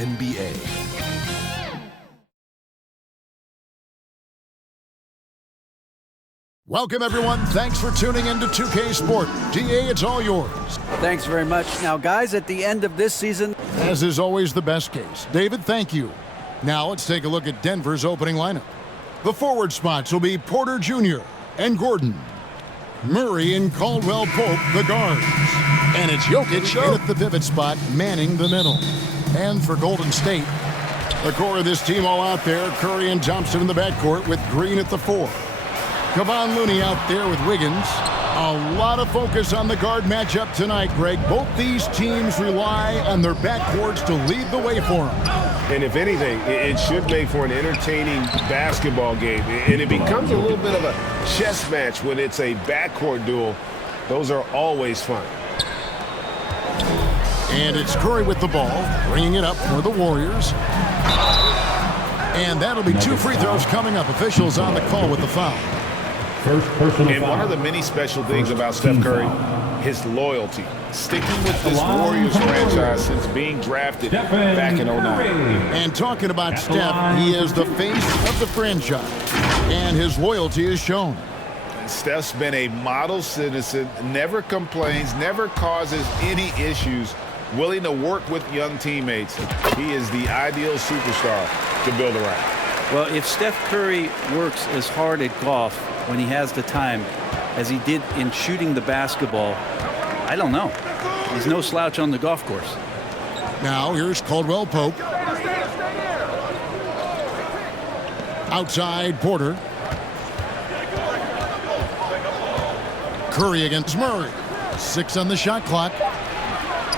NBA. Welcome, everyone. Thanks for tuning in to 2K Sport. DA, it's all yours. Thanks very much. Now, guys, at the end of this season, As is always the best case. David, thank you. Now let's take a look at Denver's opening lineup. The forward spots will be Porter Jr. and Gordon. Murray and Caldwell Pope, the guards. And it's Jokic in at the pivot spot, manning the middle. And for Golden State, the core of this team all out there, Curry and Thompson in the backcourt with Green at the 4. Kevon Looney out there with Wiggins. A lot of focus on the guard matchup tonight, Greg. Both these teams rely on their backcourts to lead the way for them. And if anything, it should make for an entertaining basketball game. And it becomes a little bit of a chess match when it's a backcourt duel. Those are always fun. And it's Curry with the ball, bringing it up for the Warriors. And that'll be 2 free throws coming up. Officials on the call with the foul. And one of the many special things about Steph Curry, his loyalty. Sticking with this Warriors franchise since being drafted back in 09. And talking about Steph, he is the face of the franchise. And his loyalty is shown. Steph's been a model citizen, never complains, never causes any issues, willing to work with young teammates. He is the ideal superstar to build around. well, if Steph Curry works as hard at golf when he has the time as he did in shooting the basketball, I don't know. He's no slouch on the golf course. Now here's Caldwell Pope. Outside Porter. Curry against Murray. 6 on the shot clock.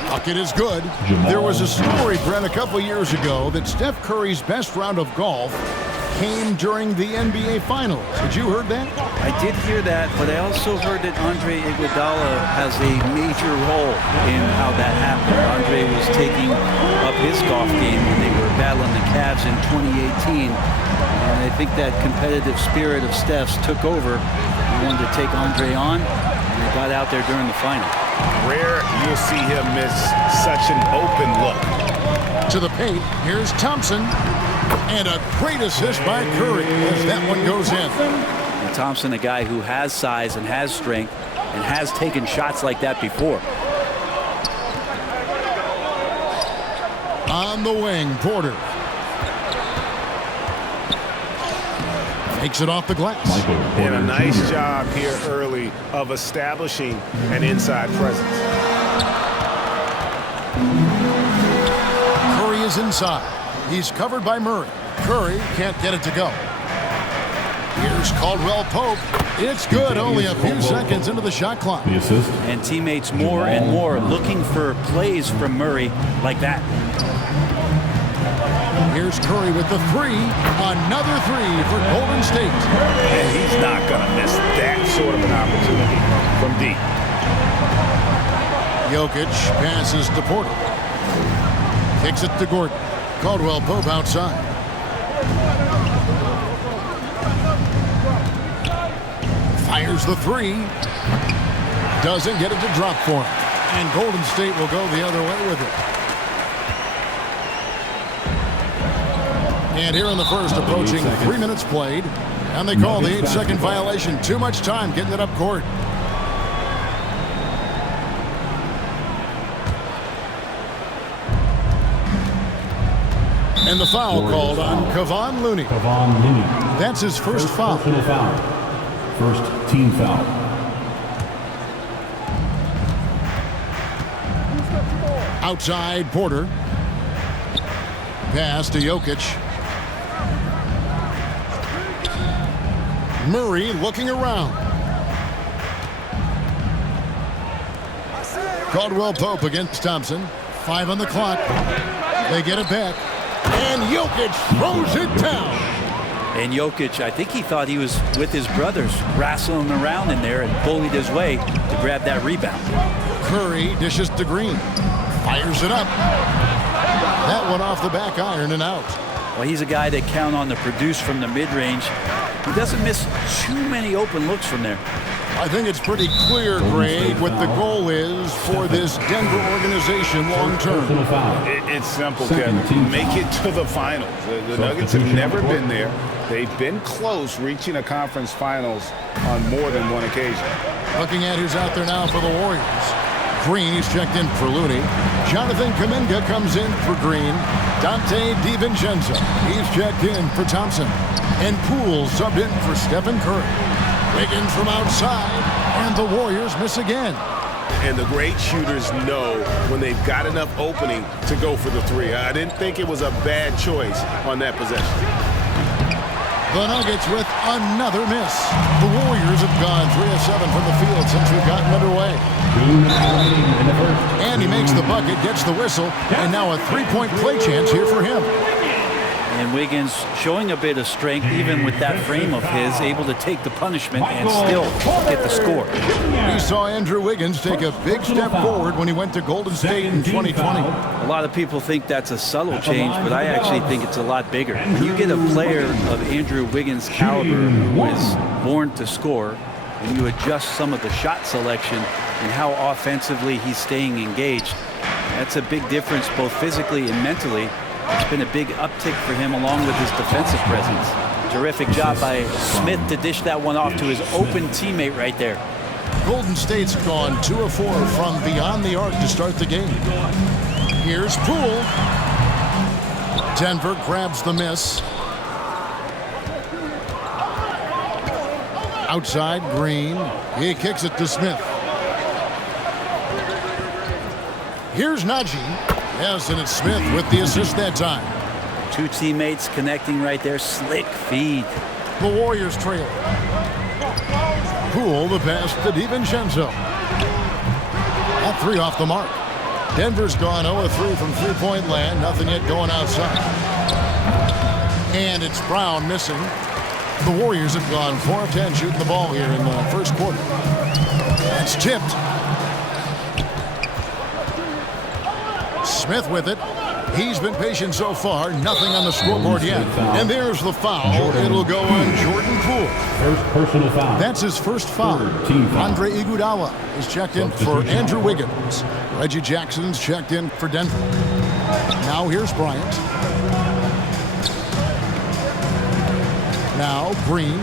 Bucket is good. There was a story, Brent, a couple years ago that Steph Curry's best round of golf came during the NBA Finals. Had you heard that? I did hear that, but I also heard that Andre Iguodala has a major role in how that happened. Andre was taking up his golf game when they were battling the Cavs in 2018. And I think that competitive spirit of Steph's took over. He wanted to take Andre on, and he got out there during the final. Rare you'll see him miss such an open look. To the paint, here's Thompson. And a great assist by Curry as that one goes in. And Thompson, a guy who has size and has strength and has taken shots like that before. On the wing, Porter. Takes it off the glass. And a nice job here early of establishing an inside presence. Curry is inside. He's covered by Murray. Curry can't get it to go. Here's Caldwell Pope. It's good, only a few seconds into the shot clock. The assist. And teammates more and more looking for plays from Murray like that. Here's Curry with the 3. Another 3 for Golden State. And he's not going to miss that sort of an opportunity from deep. Jokic passes to Porter. Kicks it to Gordon. Caldwell Pope outside. Fires the 3. Doesn't get it to drop for him. And Golden State will go the other way with it. And here in the first, approaching 3 minutes played. And they call the 8-second violation. Too much time getting it up court. And the foul called on Kevon Looney. Kevon Looney. That's his first foul. Personal foul. First team foul. Outside Porter. Pass to Jokic. Murray looking around. Caldwell Pope against Thompson. 5 on the clock. They get it back. And Jokic throws it down. And Jokic, I think he thought he was with his brothers, wrestling around in there and bullied his way to grab that rebound. Curry dishes to Green. Fires it up. That one off the back iron and out. Well, he's a guy that count on to produce from the mid-range. He doesn't miss too many open looks from there. I think it's pretty clear, Greg, what the goal is for this Denver organization long term. It's simple, Kevin. Make it to the finals. The Nuggets have never been there. They've been close reaching a conference finals on more than one occasion. Looking at who's out there now for the Warriors. Green, he's checked in for Looney. Jonathan Kuminga comes in for Green. Dante DiVincenzo, he's checked in for Thompson. And Poole subbed in for Stephen Curry. Wiggins from outside, and the Warriors miss again. And the great shooters know when they've got enough opening to go for the three. I didn't think it was a bad choice on that possession. The Nuggets with another miss. The Warriors have gone 3 of 7 from the field since we've gotten underway. And he makes the bucket, gets the whistle, and now a three-point play chance here for him. And Wiggins showing a bit of strength, even with that frame of his, able to take the punishment and still get the score. We saw Andrew Wiggins take a big step forward when he went to Golden State in 2020. A lot of people think that's a subtle change, but I actually think it's a lot bigger. When you get a player of Andrew Wiggins' caliber who is born to score, and you adjust some of the shot selection and how offensively he's staying engaged, that's a big difference both physically and mentally. It's been a big uptick for him along with his defensive presence. Terrific job by Smith to dish that one off to his open teammate right there. Golden State's gone 2 of 4 from beyond the arc to start the game. Here's Poole. Denver grabs the miss. Outside, Green. He kicks it to Smith. Here's Najee. Yes, and it's Smith with the assist that time. Two teammates connecting right there. Slick feed. The Warriors trail. Poole the pass to DiVincenzo. That three off the mark. Denver's gone 0 of 3 from three-point land. Nothing yet going outside. And it's Brown missing. The Warriors have gone 4 of 10 shooting the ball here in the first quarter. That's tipped. Smith with it. He's been patient so far. Nothing on the scoreboard yet. And there's the foul. It'll go on Jordan Poole. First personal foul. That's his first foul. Andre Iguodala is checked in for Andrew Wiggins. Reggie Jackson's checked in for Denver. Now here's Bryant. Now Green.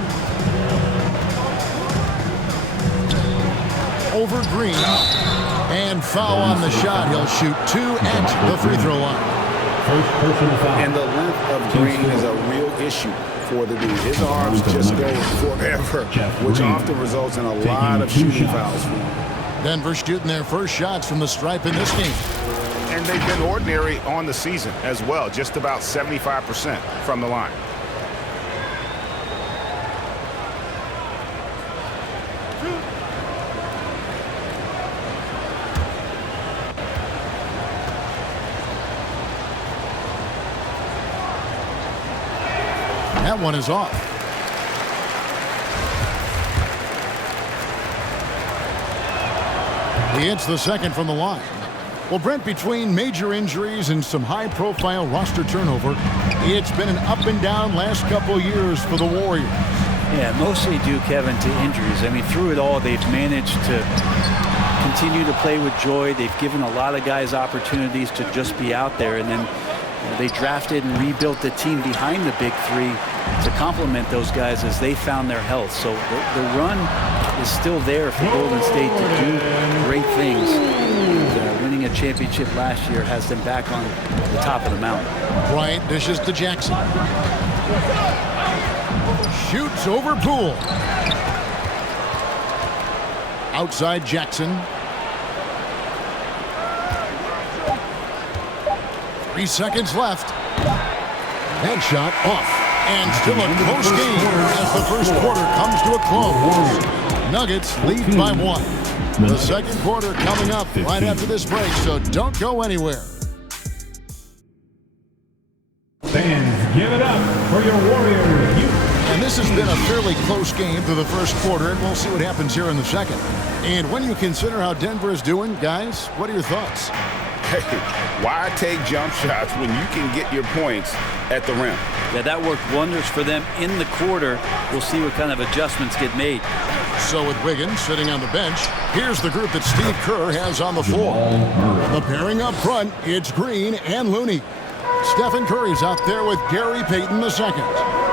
Over Green. And foul on the shot. He'll shoot 2 at the free throw line. First personal foul. And the length of Green is a real issue for the dude. His arms just go forever, which often results in a lot of shooting fouls for him. Denver shooting their first shots from the stripe in this game. And they've been ordinary on the season as well, just about 75% from the line. That one is off. He hits the second from the line. Well, Brent, between major injuries and some high-profile roster turnover, it's been an up and down last couple years for the Warriors. Yeah, mostly due, Kevin, to injuries. I mean, through it all, they've managed to continue to play with joy. They've given a lot of guys opportunities to just be out there, and then they drafted and rebuilt the team behind the big three to complement those guys as they found their health. So the run is still there for Golden State to do great things. And, winning a championship last year has them back on the top of the mountain. Bryant dishes to Jackson. Shoots over Poole. Outside Jackson. 3 seconds left. That shot off. And still a close game as the first quarter comes to a close. Nuggets lead by 1. The second quarter coming up right after this break, so don't go anywhere. Fans, give it up for your Warriors. And this has been a fairly close game through the first quarter, and we'll see what happens here in the second. And when you consider how Denver is doing, guys, what are your thoughts? Hey, why take jump shots when you can get your points at the rim? Yeah, that worked wonders for them in the quarter. We'll see what kind of adjustments get made. So with Wiggins sitting on the bench, here's the group that Steve Kerr has on the floor. The pairing up front, it's Green and Looney. Stephen Curry's out there with Gary Payton II.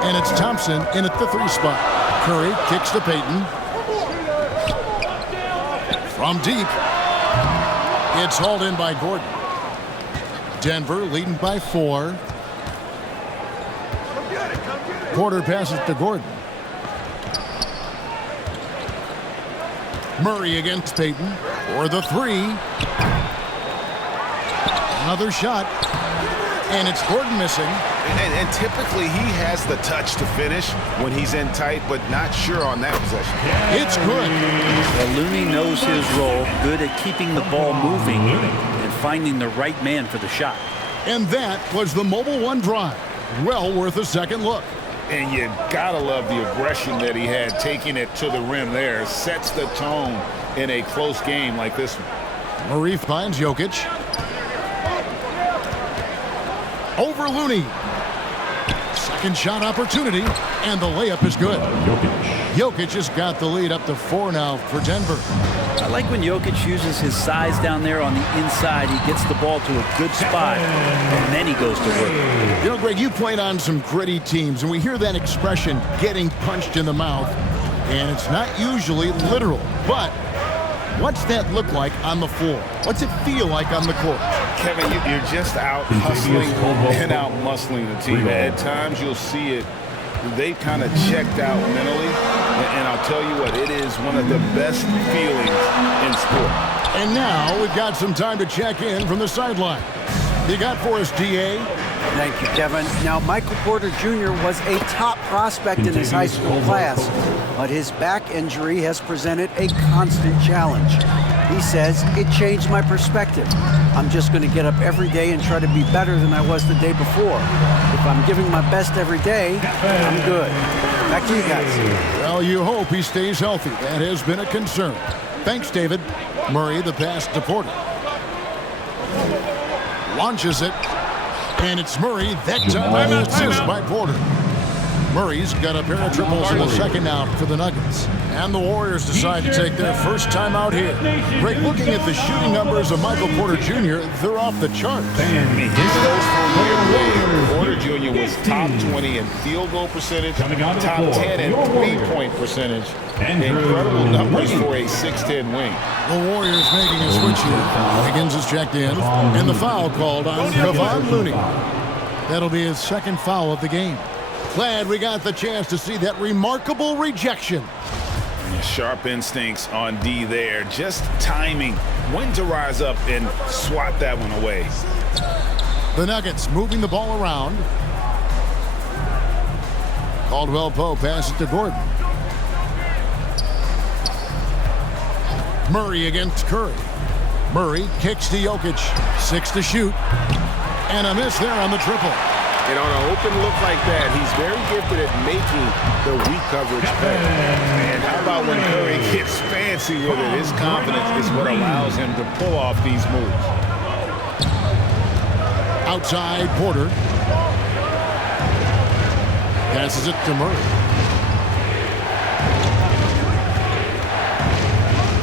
And it's Thompson in at the 3 spot. Curry kicks to Payton. From deep, it's hauled in by Gordon. Denver leading by 4. Porter passes to Gordon. Murray against Payton for the 3. Another shot. And it's Gordon missing. And typically he has the touch to finish when he's in tight, but not sure on that possession. It's good. Well, Looney knows his role, good at keeping the ball moving and finding the right man for the shot. And that was the Mobile One drive. Well worth a second look. And you gotta love the aggression that he had, taking it to the rim there. Sets the tone in a close game like this one. Murray finds Jokic. Over Looney. Second shot opportunity, and the layup is good. Jokic has got the lead up to 4 now for Denver. I like when Jokic uses his size down there on the inside. He gets the ball to a good spot, and then he goes to work. You know, Greg, you played on some gritty teams, and we hear that expression, getting punched in the mouth, and it's not usually literal. But what's that look like on the floor? What's it feel like on the court? Kevin, you're just out hustling and out muscling the team. At times you'll see it. They've kind of checked out mentally. And I'll tell you what, it is one of the best feelings in sport. And now we've got some time to check in from the sideline. You got for us, D.A.? Thank you, Kevin. Now, Michael Porter Jr. was a top prospect in his high school class, but his back injury has presented a constant challenge. He says, it changed my perspective. I'm just going to get up every day and try to be better than I was the day before. If I'm giving my best every day, I'm good. Back to you guys. Well, you hope he stays healthy. That has been a concern. Thanks, David. Murray, the pass to Porter. Launches it. And it's Murray. That time assist by Porter. Murray's got a pair of triples in the second out for the Nuggets. And the Warriors decide to take their first time out here. Greg, looking at the shooting numbers of Michael Porter Jr., they're off the charts. Porter Jr. was top 20 in field goal percentage, top 10 in three-point percentage. Incredible numbers for a 6'10 wing. The Warriors making a switch here. Wiggins is checked in, and the foul called on Kevon Looney. That'll be his second foul of the game. Glad we got the chance to see that remarkable rejection. Sharp instincts on D there. Just timing when to rise up and swat that one away. The Nuggets moving the ball around. Caldwell Pope passes to Gordon. Murray against Curry. Murray kicks to Jokic. 6 to shoot. And a miss there on the triple. And on an open look like that, he's very gifted at making the weak coverage pay. And how about when Curry gets fancy with it? His confidence is what allows him to pull off these moves. Outside, Porter. Passes it to Murray.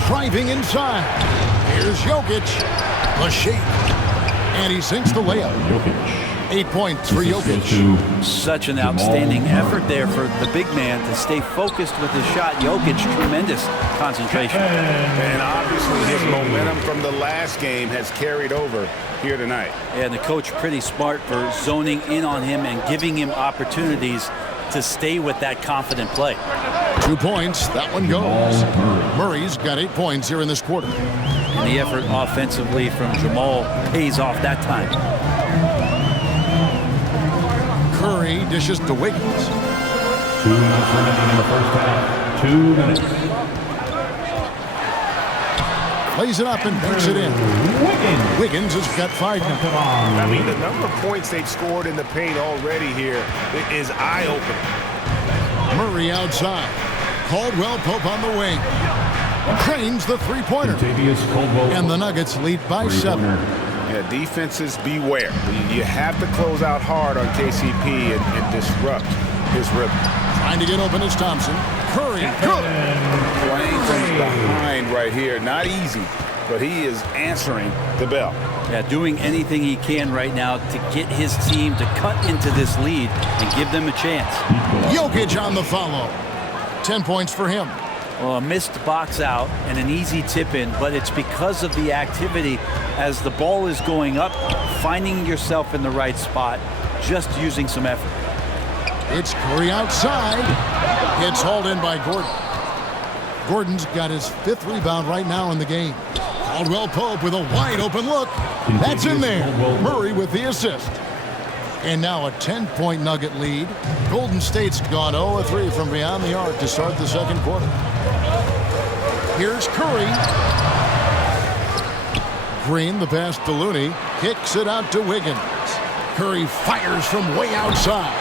Driving inside. Here's Jokic. A shake. And he sinks the layup. 8 points for Jokic. Such an outstanding effort there for the big man to stay focused with his shot. Jokic, tremendous concentration. And obviously his momentum from the last game has carried over here tonight. And the coach pretty smart for zoning in on him and giving him opportunities to stay with that confident play. 2 points. That one goes. Murray's got 8 points here in this quarter. And the effort offensively from Jamal pays off that time. Curry dishes to Wiggins. 2 minutes remaining in the first half. 2 minutes. Plays it up and banks it in. Wiggins has got 5 now. I mean, the number of points they've scored in the paint already here is eye-opening. Murray outside. Caldwell Pope on the wing. Cranes the three-pointer. And the Nuggets lead by 7. Yeah, defenses beware. You have to close out hard on KCP and disrupt his rhythm. Trying to get open is Thompson. Curry, good. Playing from behind right here. Not easy, but he is answering the bell. Yeah, doing anything he can right now to get his team to cut into this lead and give them a chance. Jokic on the follow. 10 points for him. Well, a missed box out and an easy tip in, but it's because of the activity as the ball is going up, finding yourself in the right spot, just using some effort. It's Curry outside. It's hauled in by Gordon. Gordon's got his 5th rebound right now in the game. Caldwell Pope with a wide open look. That's in there. Murray with the assist. And now a 10-point Nugget lead. Golden State's gone 0-3 from beyond the arc to start the second quarter. Here's Curry. Green, the pass to Looney. Kicks it out to Wiggins. Curry fires from way outside.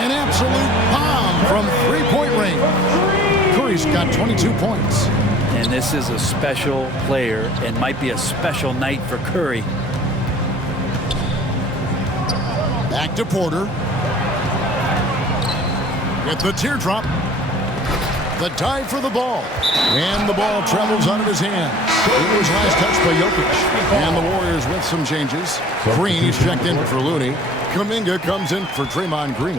An absolute bomb from 3-point range. Curry's got 22 points. And this is a special player and might be a special night for Curry. Back to Porter. With the teardrop. The dive for the ball. And the ball travels out of his hand. It was last touched by Jokic. And the Warriors with some changes. Green is checked in for Looney. Kuminga comes in for Draymond Green.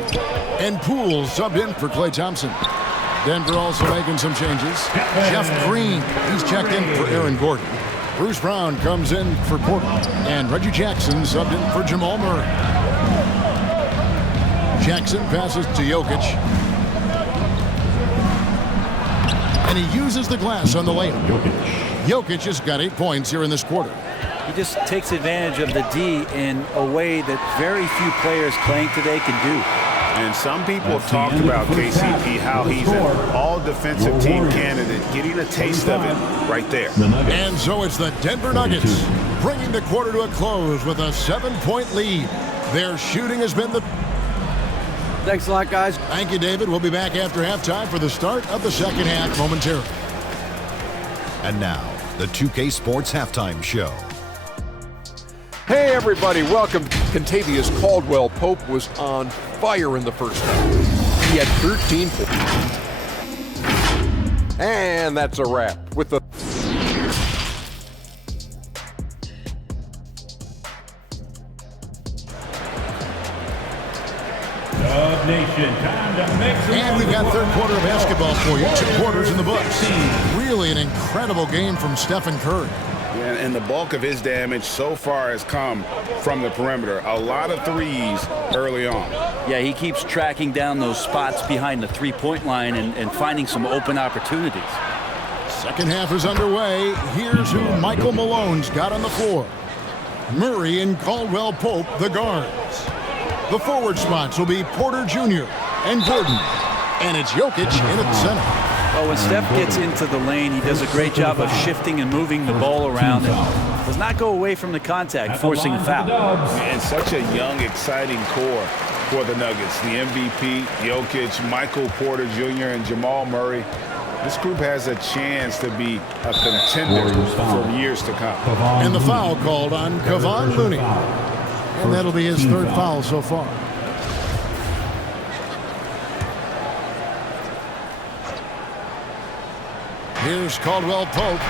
And Poole subbed in for Klay Thompson. Denver also making some changes. Jeff Green, he's checked in for Aaron Gordon. Bruce Brown comes in for Porter. And Reggie Jackson subbed in for Jamal Murray. Jackson passes to Jokic. And he uses the glass on the layup. Jokic has got 8 points here in this quarter. He just takes advantage of the D in a way that very few players playing today can do. And some people have talked about KCP, how he's an all-defensive team candidate, getting a taste of it right there. And so it's the Denver Nuggets bringing the quarter to a close with a 7-point lead. Their shooting has been the... Thanks a lot, guys. Thank you, David. We'll be back after halftime for the start of the second half momentarily. And now, the 2K Sports Halftime Show. Hey everybody, welcome. Kentavious Caldwell Pope was on fire in the first half. He had 13 points. And that's a wrap with the Nation, time to make some And we've got third quarter of basketball for you. 2 quarters in the books. Really an incredible game from Stephen Curry. And the bulk of his damage so far has come from the perimeter. A lot of threes early on. Yeah, he keeps tracking down those spots behind the three-point line and finding some open opportunities. Second half is underway. Here's who Michael Malone's got on the floor. Murray and Caldwell Pope, the guards. The forward spots will be Porter Jr. and Gordon. And it's Jokic in at center. Well, when Steph gets into the lane, he does a great job of shifting and moving the ball around and does not go away from the contact, forcing a foul. And such a young, exciting core for the Nuggets. The MVP, Jokic, Michael Porter Jr., and Jamal Murray. This group has a chance to be a contender for years to come. And the foul called on Kevon Looney. And that'll be his third foul so far. Here's Caldwell Pope.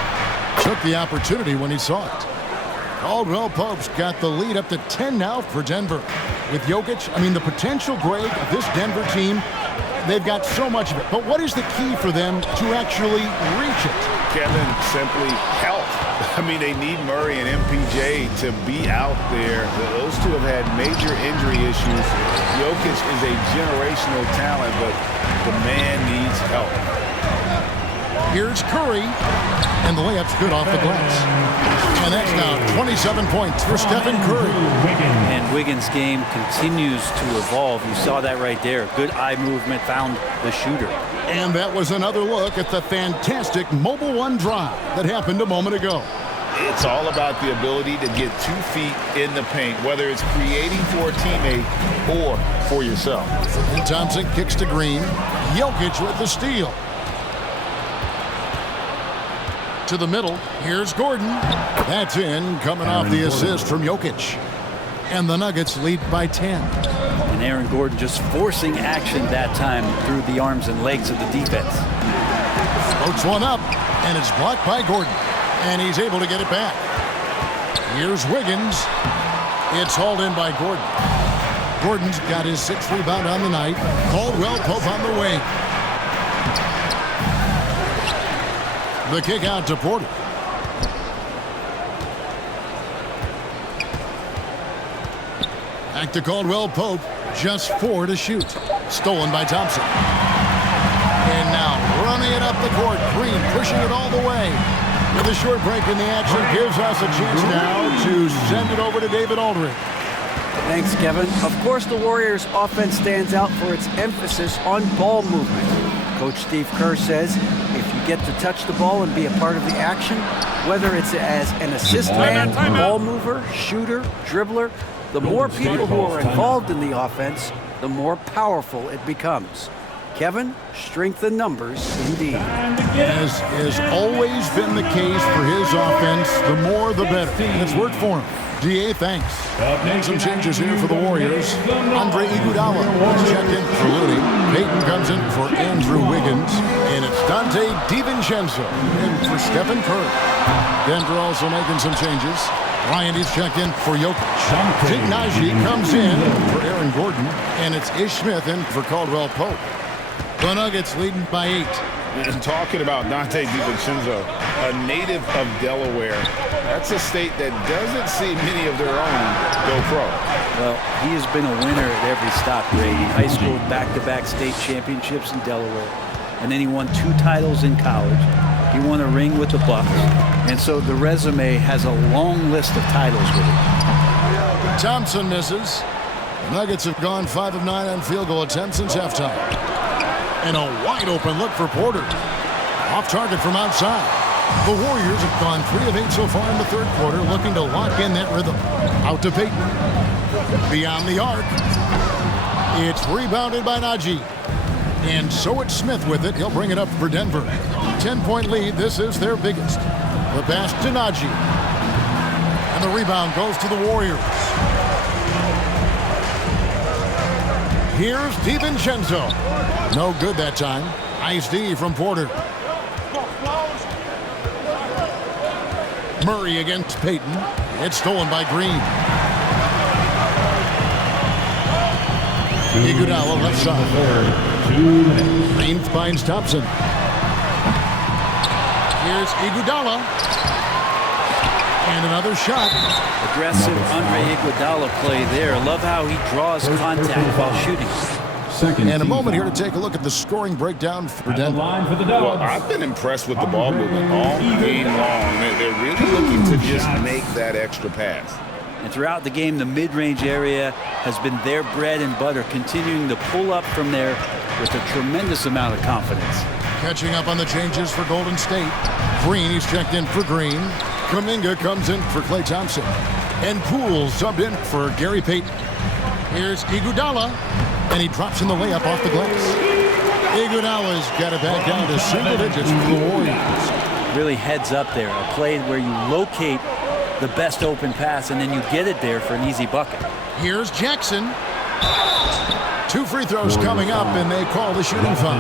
Took the opportunity when he saw it. Caldwell Pope's got the lead up to 10 now for Denver. With Jokic, the potential, Greg, of this Denver team, they've got so much of it. But what is the key for them to actually reach it? Kevin, simply health. They need Murray and MPJ to be out there. Those two have had major injury issues. Jokic is a generational talent, but the man needs help. Here's Curry, and the layup's good off the glass. And that's now 27 points for Stephen Curry. And Wiggins' game continues to evolve. You saw that right there. Good eye movement, found the shooter. And that was another look at the fantastic Mobile One drive that happened a moment ago. It's all about the ability to get 2 feet in the paint, whether it's creating for a teammate or for yourself. And Thompson kicks to Green. Jokic with the steal. To the middle. Here's Gordon. That's in, coming off the assist from Jokic. And the Nuggets lead by 10. And Aaron Gordon just forcing action that time through the arms and legs of the defense. Floats one up, and it's blocked by Gordon. And he's able to get it back. Here's Wiggins. It's hauled in by Gordon. Gordon's got his 6th rebound on the night. Caldwell Pope on the wing. The kick out to Porter. Back to Caldwell Pope. Just 4 to shoot. Stolen by Thompson. And now running it up the court. Green pushing it all the way. With a short break in the action, gives us a chance now to send it over to David Aldridge. Thanks, Kevin. Of course, the Warriors' offense stands out for its emphasis on ball movement. Coach Steve Kerr says if you get to touch the ball and be a part of the action, whether it's as an assist man, ball mover, shooter, dribbler, the more people who are involved in the offense, the more powerful it becomes. Kevin, strength in numbers indeed. As has always been the case for his offense, the more the better. And it's worked for him. DA, thanks. And some changes here for the Warriors. Andre Iguodala is checked in for Looney. Payton comes in for Andrew Wiggins. And it's Dante DiVincenzo in for Stephen Curry. Denver also making some changes. Ryan is checked in for Jokic. Jake Nagy comes in for Aaron Gordon. And it's Ish Smith in for Caldwell Pope. The Nuggets leading by 8. And talking about Dante DiVincenzo, a native of Delaware, that's a state that doesn't see many of their own go pro. Well, he has been a winner at every stop, Grady. High school back-to-back state championships in Delaware. And then he won 2 titles in college. He won a ring with the Bucks. And so the resume has a long list of titles with it. Thompson misses. The Nuggets have gone 5 of 9 on field goal attempts since halftime. And a wide open look for Porter. Off target from outside. The Warriors have gone 3 of 8 so far in the third quarter, looking to lock in that rhythm. Out to Payton. Beyond the arc. It's rebounded by Nagy. And so it's Smith with it. He'll bring it up for Denver. 10-point lead. This is their biggest. The pass to Nagy. And the rebound goes to the Warriors. Here's DiVincenzo. No good that time. Nice D from Porter. Murray against Payton. It's stolen by Green. Iguodala left side. 2 minutes. Green finds Thompson. Here's Iguodala. And another shot. Aggressive Andre Iguodala play there. Love how he draws contact while shooting. And a moment here to take a look at the scoring breakdown for Denver. Well, I've been impressed with the ball movement all game long. They're really looking to just make that extra pass. And throughout the game, the mid-range area has been their bread and butter, continuing to pull up from there with a tremendous amount of confidence. Catching up on the changes for Golden State. Green, he's checked in for Green. Kuminga comes in for Klay Thompson. And Poole subbed in for Gary Payton. Here's Iguodala. And he drops in the layup off the glass. Iguodala's got it back down to single digits for the Warriors. Really heads up there. A play where you locate the best open pass and then you get it there for an easy bucket. Here's Jackson. 2 free throws coming up, and they call the shooting foul.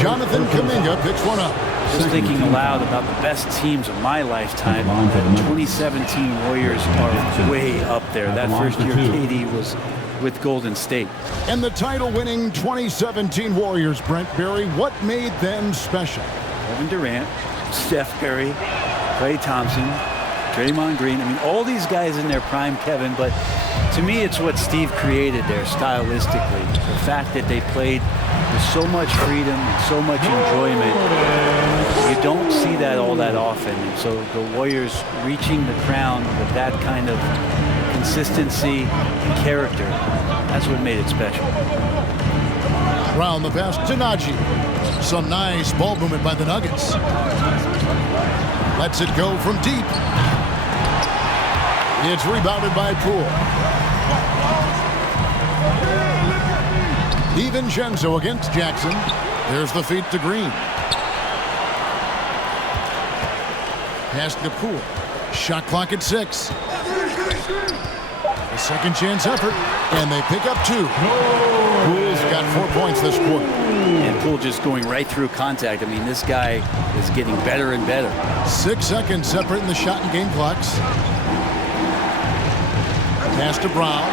Jonathan Kuminga picks one up. Just thinking aloud about the best teams of my lifetime, the 2017 Warriors are way up there. That first year KD was with Golden State. And the title-winning 2017 Warriors, Brent Barry, what made them special? Kevin Durant, Steph Curry, Klay Thompson, Draymond Green. I mean, all these guys in their prime, Kevin, but to me, it's what Steve created there stylistically. The fact that they played with so much freedom and so much enjoyment. You don't see that all that often. And so the Warriors reaching the crown with that kind of consistency and character, that's what made it special. Round the pass to Nagy. Some nice ball movement by the Nuggets. Lets it go from deep. It's rebounded by Poole. DiVincenzo against Jackson. There's the feed to Green. Pass to Poole. Shot clock at 6. A second chance effort, and they pick up 2. Poole's got 4 points this quarter. And Poole just going right through contact. I mean, this guy is getting better and better. 6 seconds separating the shot and game clocks. Pass to Brown.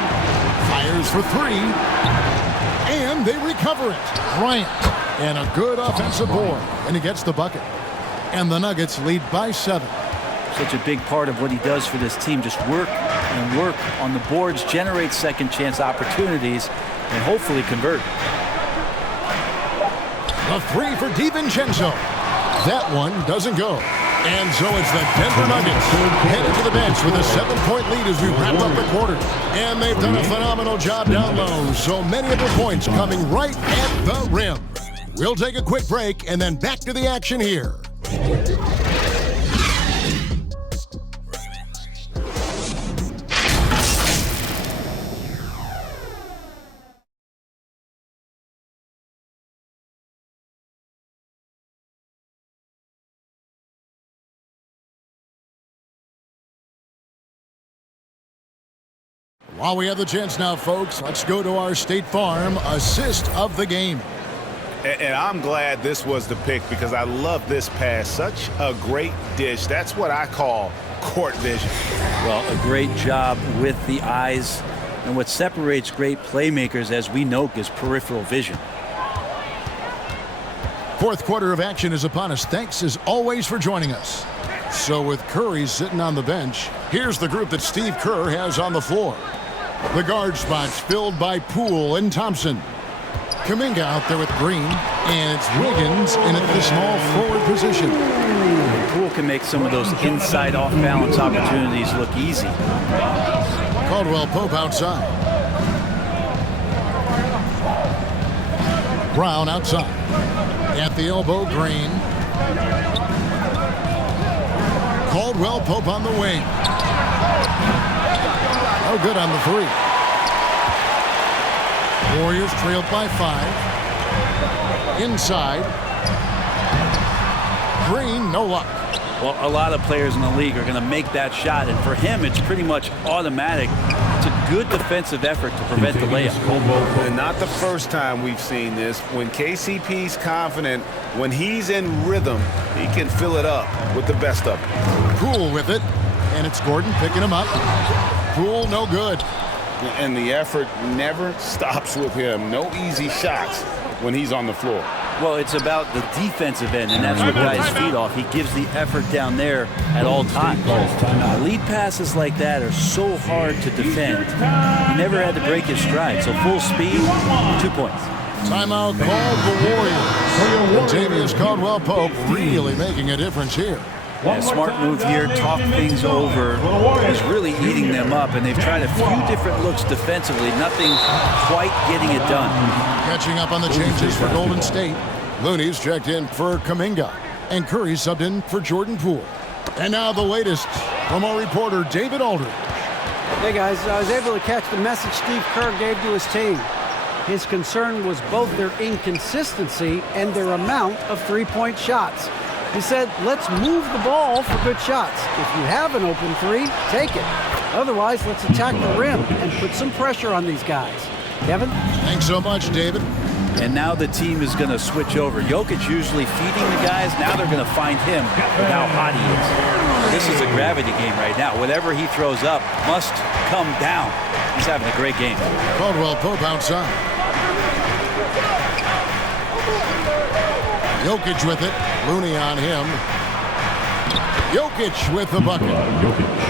Fires for 3. And they recover it. Bryant. And a good offensive board. And he gets the bucket. And the Nuggets lead by 7. Such a big part of what he does for this team. Just work and work on the boards, generate second chance opportunities, and hopefully convert. A 3 for DiVincenzo. That one doesn't go. And so it's the Denver Nuggets headed to the bench with a 7-point lead as we wrap up the quarter. And they've done a phenomenal job down low. So many of their points coming right at the rim. We'll take a quick break and then back to the action here. While we have the chance now, folks, let's go to our State Farm assist of the game. And I'm glad this was the pick because I love this pass. Such a great dish. That's what I call court vision. Well, a great job with the eyes. And what separates great playmakers, as we know, is peripheral vision. Fourth quarter of action is upon us. Thanks, as always, for joining us. So with Curry sitting on the bench, here's the group that Steve Kerr has on the floor. The guard spots filled by Poole and Thompson. Kuminga out there with Green, and it's Wiggins in at the small forward position. Poole can make some of those inside off-balance opportunities look easy. Caldwell Pope outside. Brown outside. At the elbow, Green. Caldwell Pope on the wing. Oh, good on the 3. Warriors trailed by 5. Inside. Green, no luck. Well, a lot of players in the league are going to make that shot, and for him, it's pretty much automatic. It's a good defensive effort to prevent the layup. And not the first time we've seen this. When KCP's confident, when he's in rhythm, he can fill it up with the best of them. Poole with it, and it's Gordon picking him up. Poole, no good. And the effort never stops with him. No easy shots when he's on the floor. Well, it's about the defensive end, and that's what guys feed off. He gives the effort down there at all times. Lead passes like that are so hard to defend. He never had to break his stride, so full speed, 2 points. Timeout called the Warriors. Latavius Caldwell-Pope really making a difference here. Yeah, smart move here, talk things over. He's really eating them up, and they've tried a few different looks defensively. Nothing quite getting it done. Catching up on the changes for Golden State. Looney's checked in for Kuminga, and Curry subbed in for Jordan Poole. And now the latest from our reporter, David Aldridge. Hey guys, I was able to catch the message Steve Kerr gave to his team. His concern was both their inconsistency and their amount of three-point shots. He said, let's move the ball for good shots. If you have an open 3, take it. Otherwise, let's attack the rim and put some pressure on these guys. Kevin? Thanks so much, David. And now the team is going to switch over. Jokic usually feeding the guys. Now they're going to find him with how hot he is. This is a gravity game right now. Whatever he throws up must come down. He's having a great game. Caldwell Pope outside. Jokic with it. Looney on him. Jokic with the bucket.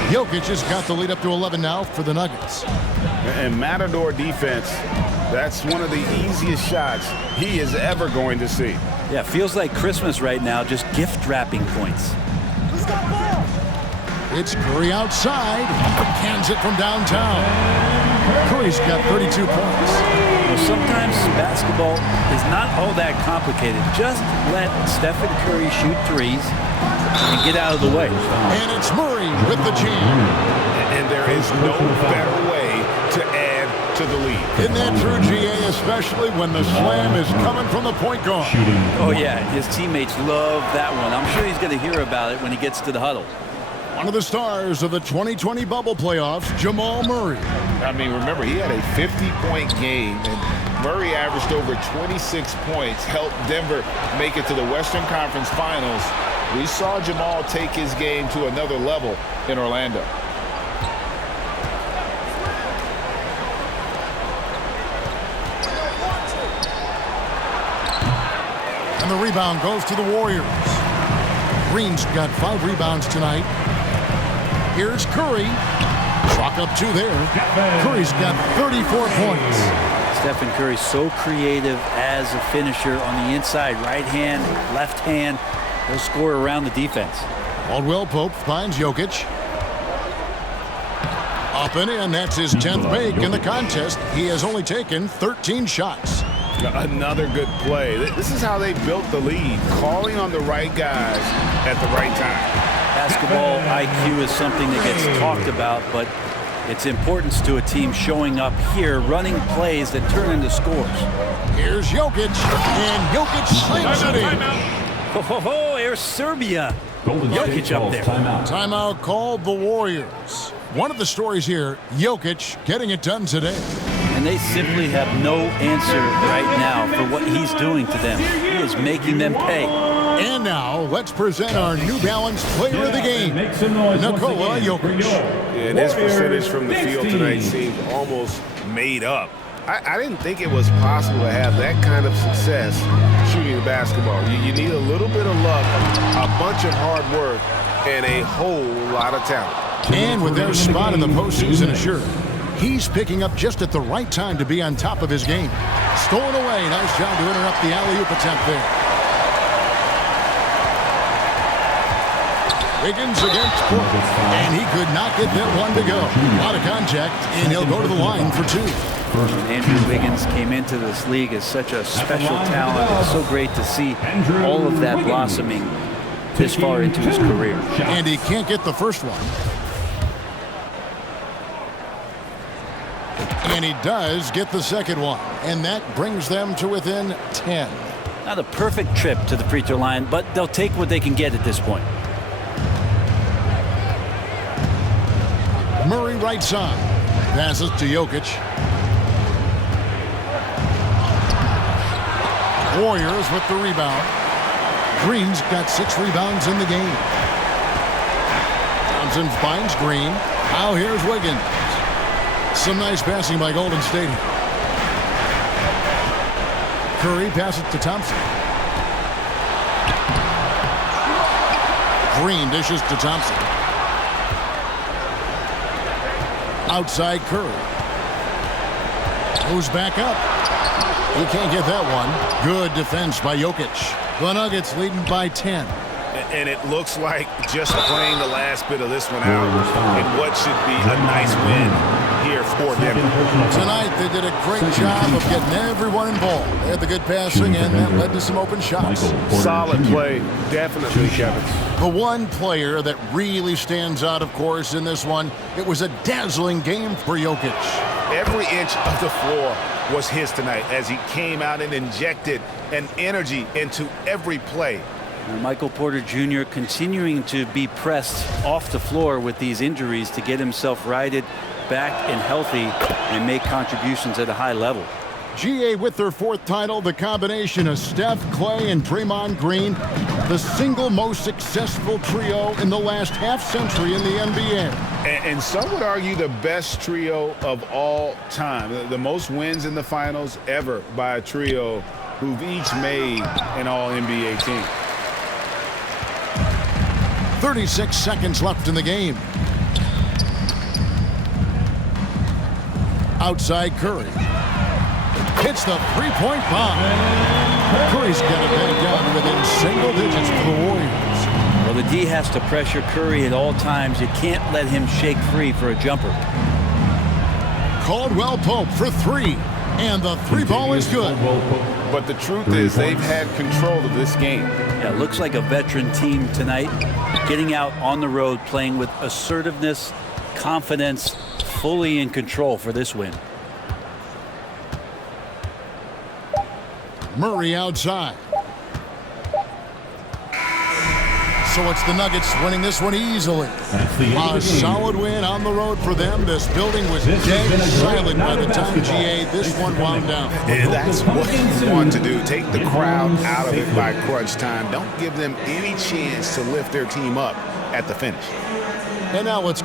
Jokic has got the lead up to 11 now for the Nuggets. And Matador defense, that's one of the easiest shots he is ever going to see. Yeah, feels like Christmas right now, just gift wrapping points. It's Curry outside. Cans it from downtown. Curry's got 32 points. Well, sometimes basketball is not all that complicated. Just let Stephen Curry shoot threes and get out of the way. And it's Murray with the jam. And there is no better way to add to the lead. Isn't that true, GA, especially when the slam is coming from the point guard? Oh, yeah, his teammates love that one. I'm sure he's going to hear about it when he gets to the huddle. One of the stars of the 2020 bubble playoffs, Jamal Murray. I mean, remember, he had a 50-point game, and Murray averaged over 26 points, helped Denver make it to the Western Conference Finals. We saw Jamal take his game to another level in Orlando. And the rebound goes to the Warriors. Green's got 5 rebounds tonight. Here's Curry. Chalk up 2 there. Curry's got 34 points. Stephen Curry so creative as a finisher on the inside. Right hand, left hand. He'll score around the defense. Caldwell Pope finds Jokic. Up and in. That's his 10th make in the contest. He has only taken 13 shots. Another good play. This is how they built the lead, calling on the right guys at the right time. Basketball IQ is something that gets talked about, but its importance to a team showing up here, running plays that turn into scores. Here's Jokic, and Jokic slams it in. Oh, here's Serbia. Jokic up there. Timeout called the Warriors. One of the stories here, Jokic getting it done today. And they simply have no answer right now for what he's doing to them. He is making them pay. And now, let's present our New Balance player of the game, Nikola Jokic. And his percentage from the field tonight seemed almost made up. I didn't think it was possible to have that kind of success shooting the basketball. You need a little bit of luck, a bunch of hard work, and a whole lot of talent. And with their spot in the postseason assured, he's picking up just at the right time to be on top of his game. Stolen away. Nice job to interrupt the alley-oop attempt there. Wiggins against Porter, and he could not get that one to go. Out of contact, and he'll go to the line for 2. Andrew Wiggins came into this league as such a special talent. It's so great to see all of that blossoming this far into his career. And he can't get the first one. And he does get the second one. And that brings them to within 10. Not a perfect trip to the free throw line, but they'll take what they can get at this point. Murray right side. Passes to Jokic. Warriors with the rebound. Green's got 6 rebounds in the game. Thompson finds Green. Now here's Wiggins. Some nice passing by Golden State. Curry passes to Thompson. Green dishes to Thompson. Outside Curry. Moves back up. He can't get that one. Good defense by Jokic. The Nuggets leading by 10. And it looks like just playing the last bit of this one out in what should be a nice win here for them. Tonight they did a great job of getting everyone involved. They had the good passing, and that led to some open shots. Solid play, definitely, Kevin. The one player that really stands out, of course, in this one, it was a dazzling game for Jokic. Every inch of the floor was his tonight as he came out and injected an energy into every play. Michael Porter Jr. continuing to be pressed off the floor with these injuries to get himself righted back and healthy and make contributions at a high level. GA with their 4th title, the combination of Steph, Clay, and Draymond Green, the single most successful trio in the last half-century in the NBA. And some would argue the best trio of all time. The most wins in the finals ever by a trio who've each made an all-NBA team. 36 seconds left in the game. Outside Curry. Hits the three-point bomb. Curry's got it back down within single digits for the Warriors. Well, the D has to pressure Curry at all times. You can't let him shake free for a jumper. Caldwell Pope for 3. And the 3-ball is good. But the truth is they've had control of this game. Yeah, looks like a veteran team tonight. Getting out on the road, playing with assertiveness, confidence, fully in control for this win. Murray outside. So it's the Nuggets winning this one easily. That's the end A of the game. solid win on the road for them. This building was dead silent by the time GA this one wound down. And that's what you want to do. Take the crowd out of it by crunch time. Don't give them any chance to lift their team up at the finish. And now let's